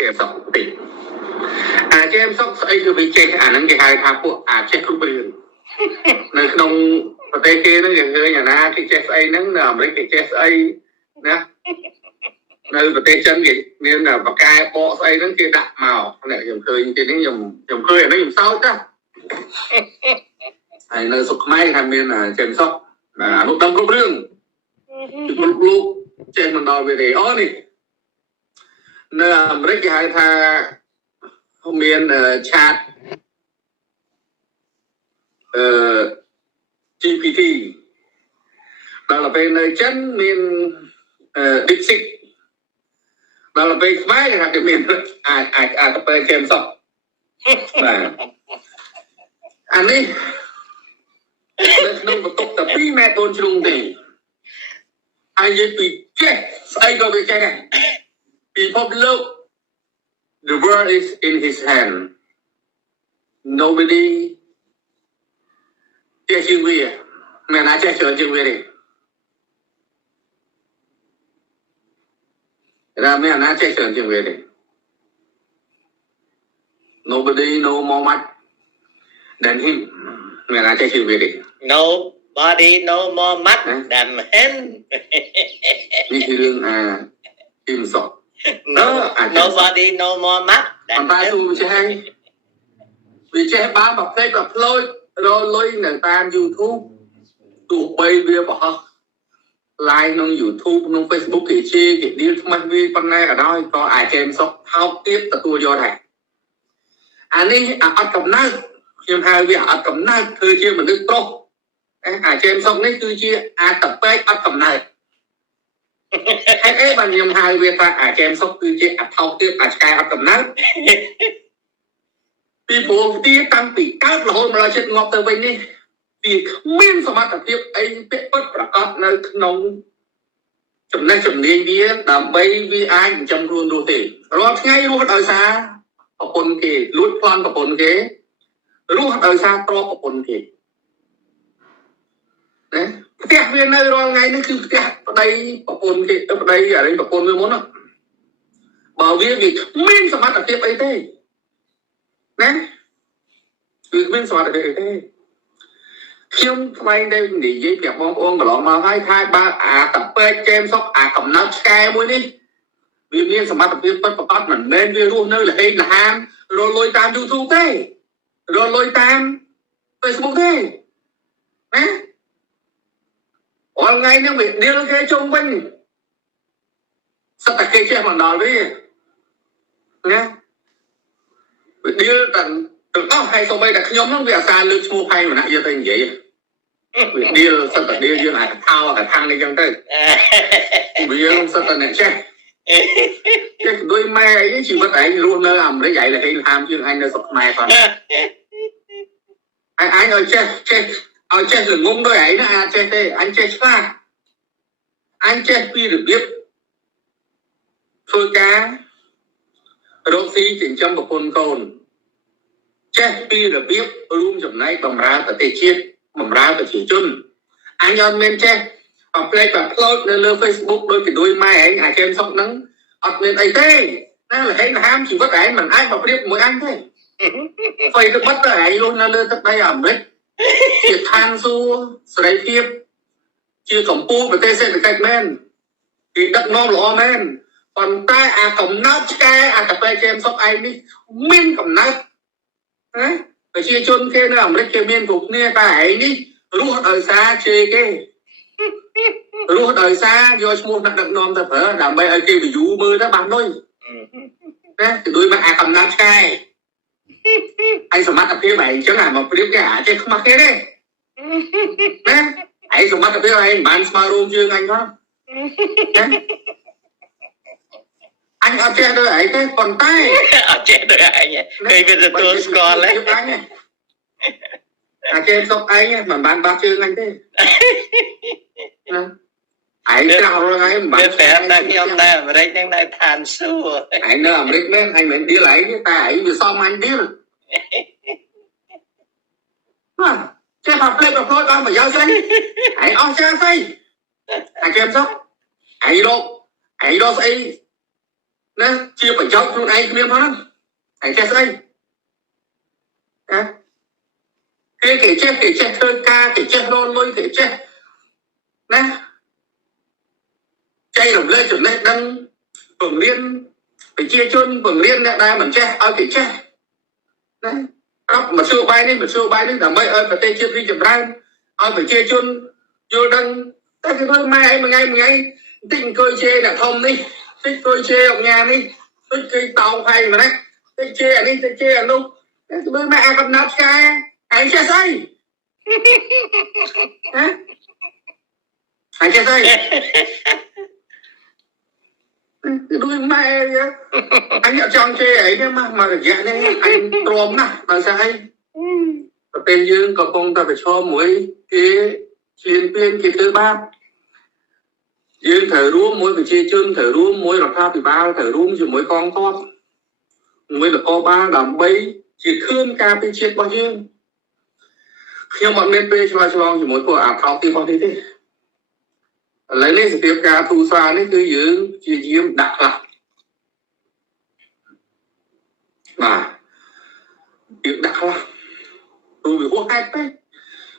គេសក់តិចអាចមសក់ស្អីគឺវាចេះអាហ្នឹងគេហៅថាពួកអាចចេះគ្រប់រឿងនៅក្នុងប្រទេសគេហ្នឹងយើងឃើញអាណាគេចេះស្អីហ្នឹងនៅអាមេរិកគេចេះស្អីណានៅប្រទេសចិនគេមានបកកែបកស្អីហ្នឹងគេដាក់មកនេះខ្ញុំឃើញទីនេះខ្ញុំឃើញអានេះខ្ញុំសោកណាហើយនៅសុខខ្មែរថាមានចេះសក់អានោះដឹងគ្រប់រឿងគ្រប់លោកចេះមិនដល់វីដេអូនេះនៅអាមេរិកគេហៅថាមានឆាតGPT ដល់ពេលនៅចិនមានDeepSeek ដល់ពេលខ្មែរគេថាគេមានអាចទៅពេលចេមសក់បាទអានេះនៅក្នុងបន្ទប់តែ2ម៉ែត្រ4ជ្រុងទេហើយនិយាយពីចេះស្អីក៏វាចេះដែរពិភពលោក the world is in his hand nobody ចេះជាងវាមិនអាចចេះច្រើនជាងវាទេរាមមានអាចចេះច្រើនជាងវាទេ nobody know more much than him មិនអាចចេះជាងវាទេ nobody know more much than him នេះគឺរឿងទីមិនសក់nobody know more much than តែទូវាចេះហើយវាចេះបានប្រភេទប្រផ្លូចរលុយនៅតាម YouTube ទោះបីវាបោះ live ក្នុង YouTube ក្នុង Facebook គេជេរគេឌីលថ្មីវាប៉ុណ្ណាក៏ដោយក៏អាចចេះសុខថោកទៀតទទួលយកដែរអានេះអត់កំណើតខ្ញុំហៅវាអត់កំណើតធ្វើជាមនុស្សប្រុសអាចចេះសុខនេះគឺជាអាតពេកអត់កំណើតហើយអីបានខ្ញុំហៅវាថាអាចេមសុកគឺជាអថោកទៀតអាចឆ្កែអត់កំណើតពីព្រោះទីតាំងពីកើតរហូតមកដល់ចិត្តងាប់ទៅវិញនេះវាគ្មានសមត្ថភាពអីពាក់ពិតប្រកបនៅក្នុងចំណេះជំនាញវាដើម្បីវាអាចចិញ្ចឹមខ្លួនរស់ទេរាល់ថ្ងៃរស់ដោយសារប្រពន្ធគេលួចប្លន់ប្រពន្ធគេរស់ដោយសារទ្រព្យប្រពន្ធគេណាផ្ទះវានៅរាល់ថ្ងៃនេះគឺផ្ទះប្តីប្រពន្ធគេប្តីអានេះប្រពន្ធវាមុនបើវាគ្មានសមត្ថភាពអីទេណាគឺគ្មានសមត្ថភាពអីទេខ្ញុំថ្លែងតែនិយាយប្រាប់បងប្អូនកន្លងមកហើយថាបើអាតពេកចេមសុកអាកំណត់ឆ្កែមួយនេះវាមានសមត្ថភាពពិតប្រាកដមិនមែនវារស់នៅលហេងលហាមរលួយតាម YouTube ទេរលួយតាម Facebook ទេណាអល់ថ្ងៃនេះវាឌីលគេជុំវិញសិតតែគេចេះមកដល់វាណាវាឌីលទាំងអស់ហើយសូម្បីតែខ្ញុំហ្នឹងវាអាសាលើកឈ្មោះផៃម្នាក់យកទៅនិយាយវាឌីលសិតតែឌីលយើងអាចថោកថាំងនេះចឹងទៅវាសិតតែអ្នកចេះចេះដូចម៉ែអីជីវិតឯងរស់នៅអាមេរិកឯងលហេងហាមជាងឯងនៅស្រុកខ្មែរផងឯងឲ្យចេះឲ្យចេះល្ងងដោយឯងណាអាចចេះទេអញចេះឆ្លាតអញចេះពីរបៀបធ្វើការរកស៊ីចិញ្ចឹមប្រពន្ធកូនចេះពីរបៀបរួមចំណែកបម្រើប្រទេសជាតិបម្រើប្រជាជនអញអត់មានចេះអផ្លេចផ្លោតនៅលើ Facebook ដូចគេដូចម៉ែឯងអាចចេះសុខហ្នឹងអត់មានអីទេណាលហេងហាមជីវិតឯងមិនអាចមកប្រៀបមួយអញទេអ្វីទៅបាត់ទៅឯងរស់នៅលើទឹកដីអាមេរិកជាឋានសួគ៌សេរីភាពជាកម្ពុជាប្រទេសសេដ្ឋកិច្ចមែនគេដឹកនាំល្អមែនប៉ុន្តែអាកំណត់ឆ្កែអាតពេចេមសុកឯងនេះមានកំណត់ណាប្រជាជនគេនៅអាមេរិកគេមានគ្រប់គ្នាតែឯងនេះរស់ដោយសារជេរគេរស់ដោយសារយកឈ្មោះអ្នកដឹកនាំទៅប្រើដើម្បីឲ្យគេ view មើលទៅបានលុយណាគឺដូចមកអាកំណត់ឆ្កែឯសមត្ថភាពឯងអញ្ចឹងអាមកព្រៀបគេអាចចេះខ្មាស់គេទេណាឯសមត្ថភាពឯងមិនបានស្មើរួមជើងអញផងណាអញអត់ចេះដូចឯងទេប៉ុន្តែអត់ចេះដូចឯងគេវាទទួលស្គាល់ទេអាចចេះសុកឯងមិនបានបាក់ជើងអញទេណាឯងក្រៅហ្នឹងឯងមិនបានប្រាប់តែខ្ញុំនៅអាមេរិកហ្នឹងនៅឋានសួគ៌ឯងនៅអាមេរិកហ្នឹងឯងមិនឌីលឯងតែឯងវាសមអញឌីលចេះថាផ្លេចប្រផ្លោតបានប្រយោជន៍ស្អីឯងអស់ចាស្អីអាចចេះសុកឯងរកស្អី ណាជាប្រយោជន៍ខ្លួនឯងគ្មានផងហ្នឹងឯងចេះស្អីណាគេចេះធ្វើការគេចេះរលុយគេចេះណាចែករំលែកចំណេះដឹងពង្រៀនប្រជាជនពង្រៀនអ្នកដែលមិនចេះឲ្យគេចេះណាអបមធ្យោបាយនេះដើម្បីឲ្យប្រទេសជាតិរីកចម្រើនឲ្យប្រជាជនយល់ដឹងតែគេធ្វើម៉ែឯងមួយថ្ងៃបន្តិចអង្គុយជេរអ្នកធំនេះតិចអង្គុយជេរអង្គញានេះតិចគេតោងហើយម្នាក់តិចជេរអានេះតិចជេរអានោះតែធ្វើម៉ែអាកំណត់ឆ្កែឯងចេះស្អីហ៎ឯងចេះស្អីដូចម៉ែអញអត់ចង់ជេរអីទេមករយៈនេះអញទ្រាំណាស់ដោយសារអីប្រទេសយើងកំពុងតែប្រឈមមួយគេឈ្លានពានគេធ្វើបាបយើងត្រូវរួមមួយប្រជាជនត្រូវរួមមួយរដ្ឋាភិបាលត្រូវរួមជាមួយកងទ័ពមួយនគរបាលដើម្បីជាខឿនការពារជាតិរបស់យើងខ្ញុំអត់មានពេលឆ្លើយឆ្លងជាមួយពួកអាថោកទីរបស់នេះទេឥឡូវនេះសភាពការធូរស្រាលនេះគឺយើងជាយាមដាក់ខ្លះបាទយើងដាក់ខ្លះទូវាហួសហេតុទេ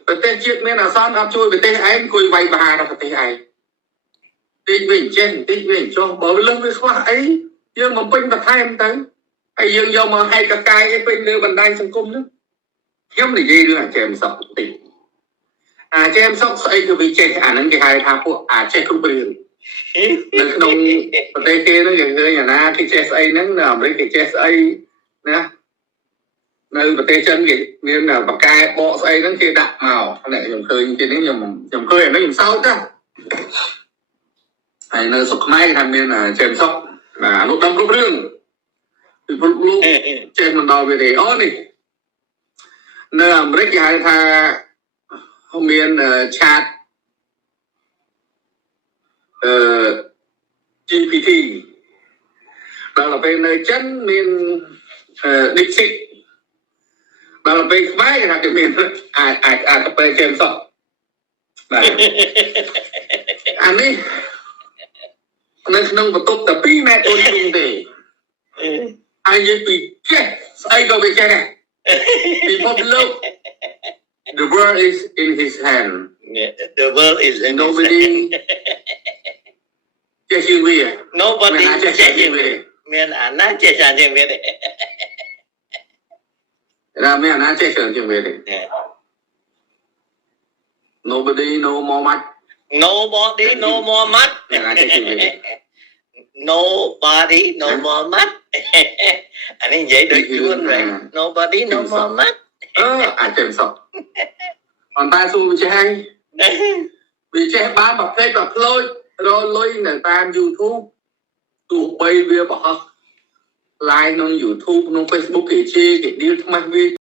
ប្រទេសជាតិមានអាសន្នអត់ជួយប្រទេសឯងគួយវាយបហាដល់ប្រទេសឯងតិចវិញចេះតិចវិញចុះបើលើសវាខ្វះអីយើងបំពេញបន្ថែមទៅហើយយើងយកមកហែកកកាយឲ្យពេញលើបណ្ដាញសង្គមនោះខ្ញុំនិយាយរឿងអាចេមសុកតិចអាចេមសុកស្អីគឺវាចេះអាហ្នឹងគេហៅថាពួកអាចេះគ្រប់រឿងនៅក្នុងប្រទេសគេនោះយើងឃើញអាណាគេចេះស្អីហ្នឹងនៅអាមេរិកគេចេះស្អីណានៅប្រទេសចិនគេមានបកកែបកស្អីហ្នឹងគេដាក់មកខ្ញុំឃើញគេនេះខ្ញុំឃើញអានេះខ្ញុំសោកណាហើយនៅស្រុកខ្មែរគេថាមានចេមសុកអានោះដឹងគ្រប់រឿងពីព្រោះលោកចេះមិនដល់វីដេអូនេះនៅអាមេរិកគេហៅថាមានឆាតGPT ដល់ពេលនៅចិនមានDeepSeek ដល់ពេលខ្មែរគេថាគេមានអាចទៅពេលចេមសុកបាទអានេះនៅក្នុងបន្ទប់តែ2ម៉ែត្រអូនជុំទេហើយនិយាយពីចេះស្អីក៏វាចេះដែរពីមុខលោកThe world is in his hand. The world is in nobody. Just you here. Nobody just you here. Man, I'm not just you here. Man, I'm not just you here. Nobody no more much. Nobody no more much. Nobody no more much. Anh ấy vậy được luôn rồi. Nobody no more much. Ai chơi sọc còn ta xu vì chơi vì chơi ba bọc cây bọc lôi rồi lôi người ta YouTube tụ bay về bỏ like nó YouTube nó Facebook thì chi thì đi thăm